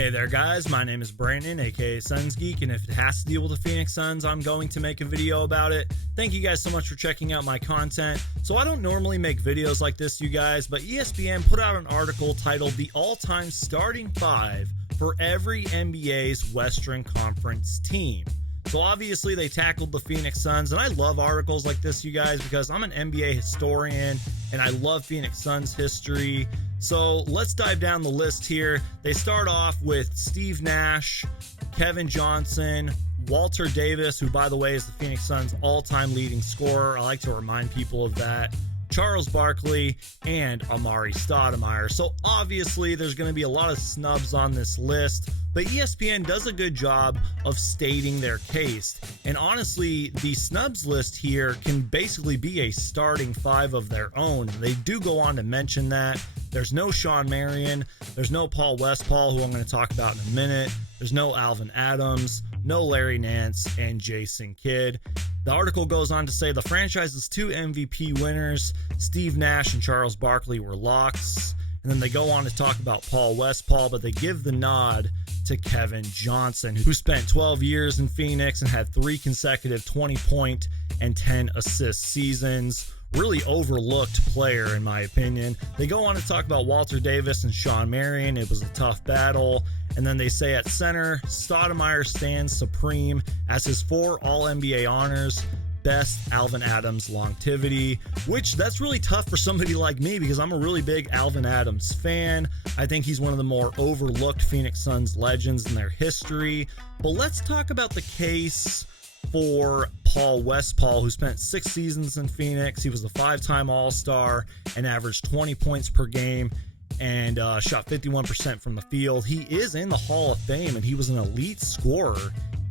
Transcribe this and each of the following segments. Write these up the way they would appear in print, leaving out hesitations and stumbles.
Hey there guys, my name is Brandon, aka Suns Geek, and if it has to deal with the Phoenix Suns, I'm going to make a video about it. Thank you guys so much for checking out my content. So I don't normally make videos like this, you guys, but ESPN put out an article titled The All-Time Starting Five for Every NBA's Western Conference Team. So obviously they tackled the Phoenix Suns, and I love articles like this, you guys, because I'm an NBA historian and I love Phoenix Suns history. So let's dive down the list here. They start off with Steve Nash, Kevin Johnson, Walter Davis, who by the way is the Phoenix Suns all-time leading scorer. I like to remind people of that. Charles Barkley, and Amari Stoudemire. So obviously there's going to be a lot of snubs on this list, but ESPN does a good job of stating their case. And honestly, the snubs list here can basically be a starting five of their own. They do go on to mention that. There's no Shawn Marion. There's no Paul Westphal, who I'm going to talk about in a minute. There's no Alvin Adams, no Larry Nance, and Jason Kidd. The article goes on to say the franchise's two MVP winners, Steve Nash and Charles Barkley, were locks. And then they go on to talk about Paul Westphal, but they give the nod to Kevin Johnson, who spent 12 years in Phoenix and had 3 consecutive 20-point and 10-assist seasons. Really overlooked player, in my opinion. They go on to talk about Walter Davis and Shawn Marion. It was a tough battle. And then they say at center, Stoudemire stands supreme as his 4 All-NBA honors, best Alvin Adams longevity, which that's really tough for somebody like me because I'm a really big Alvin Adams fan. I think he's one of the more overlooked Phoenix Suns legends in their history. But let's talk about the case for Paul Westphal, who spent 6 seasons in Phoenix. He was a 5-time All-Star and averaged 20 points per game and shot 51% from the field. He is in the Hall of Fame, and he was an elite scorer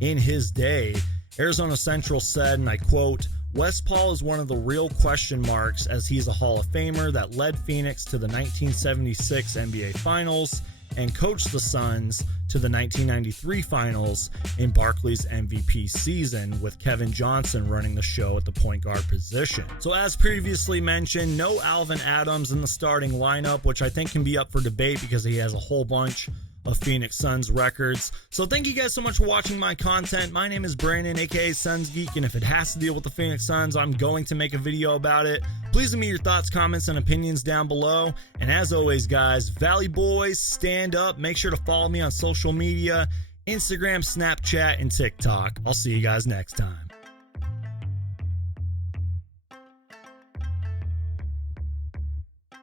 in his day. Arizona Central said, and I quote, "Westphal is one of the real question marks as he's a Hall of Famer that led Phoenix to the 1976 NBA Finals and coached the Suns to the 1993 Finals in Barkley's MVP season, with Kevin Johnson running the show at the point guard position." So as previously mentioned, no Alvin Adams in the starting lineup, which I think can be up for debate because he has a whole bunch of Phoenix Suns records. So thank you guys so much for watching my content. My name is Brandon, aka Suns Geek, and if it has to deal with the Phoenix Suns, I'm going to make a video about it. Please leave me your thoughts, comments, and opinions down below. And as always, guys, Valley Boys, stand up. Make sure to follow me on social media, Instagram, Snapchat, and TikTok. I'll see you guys next time.